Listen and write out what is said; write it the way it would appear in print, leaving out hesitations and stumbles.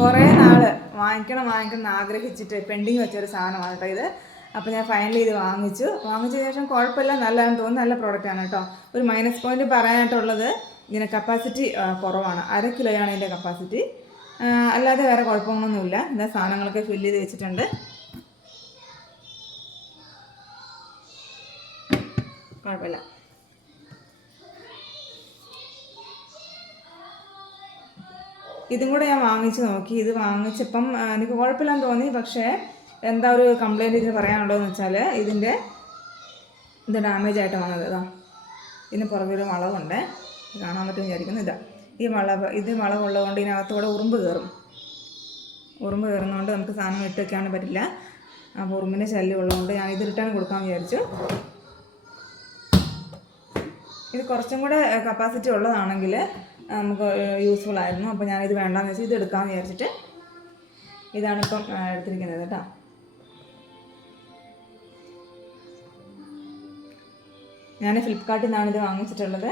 കുറേ നാൾ വാങ്ങിക്കണം ആഗ്രഹിച്ചിട്ട് പെൻഡിങ് വെച്ചൊരു സാധനമാണ് കേട്ടോ ഇത്. അപ്പോൾ ഞാൻ ഫൈനലി ഇത് വാങ്ങിച്ച ശേഷം കുഴപ്പമില്ല, നല്ലതാണെന്ന് തോന്നുന്നു. നല്ല പ്രോഡക്റ്റാണ് കേട്ടോ. ഒരു മൈനസ് പോയിന്റ് പറയാനായിട്ടുള്ളത് ഇതിന് കപ്പാസിറ്റി കുറവാണ്. 1/2 കിലോയാണ് ഇതിൻ്റെ കപ്പാസിറ്റി. അല്ലാതെ വേറെ കുഴപ്പങ്ങളൊന്നുമില്ല. ഇതാ സാധനങ്ങളൊക്കെ ഫില്ല് ചെയ്ത് വെച്ചിട്ടുണ്ട്. കുഴപ്പമില്ല. ഇതും കൂടെ ഞാൻ വാങ്ങിച്ച് നോക്കി. ഇത് വാങ്ങിച്ചപ്പം എനിക്ക് കുഴപ്പമില്ലാന്ന് തോന്നി. പക്ഷേ എന്താ ഒരു കംപ്ലയിൻറ്റ് ഇതിന് പറയാനുള്ളതെന്ന് വെച്ചാൽ ഇത് ഡാമേജ് ആയിട്ട് വന്നത്. ഇതിന് പുറകെ ഒരു വളവുണ്ട്, കാണാൻ പറ്റും വിചാരിക്കുന്നു. ഇത് വളവുള്ളതുകൊണ്ട് ഇതിനകത്തൂടെ ഉറുമ്പ് കയറുന്നതുകൊണ്ട് നമുക്ക് സാധനം ഇട്ട് വയ്ക്കാനും പറ്റില്ല. അപ്പോൾ ഉറുമ്പിൻ്റെ ശല്യം ഉള്ളതുകൊണ്ട് ഞാൻ ഇത് റിട്ടേൺ കൊടുക്കാമെന്ന് വിചാരിച്ചു. ഇത് കുറച്ചും കൂടെ കപ്പാസിറ്റി ഉള്ളതാണെങ്കിൽ നമുക്ക് യൂസ്ഫുൾ ആയിരുന്നു. അപ്പോൾ ഞാനിത് വേണ്ടാന്ന് വെച്ചാൽ ഇത് എടുക്കാമെന്ന് വിചാരിച്ചിട്ട് ഇതാണിപ്പം എടുത്തിരിക്കുന്നത് കേട്ടോ. ഞാൻ ഫ്ലിപ്കാർട്ടിൽ നിന്നാണ് ഇത് വാങ്ങിച്ചിട്ടുള്ളത്.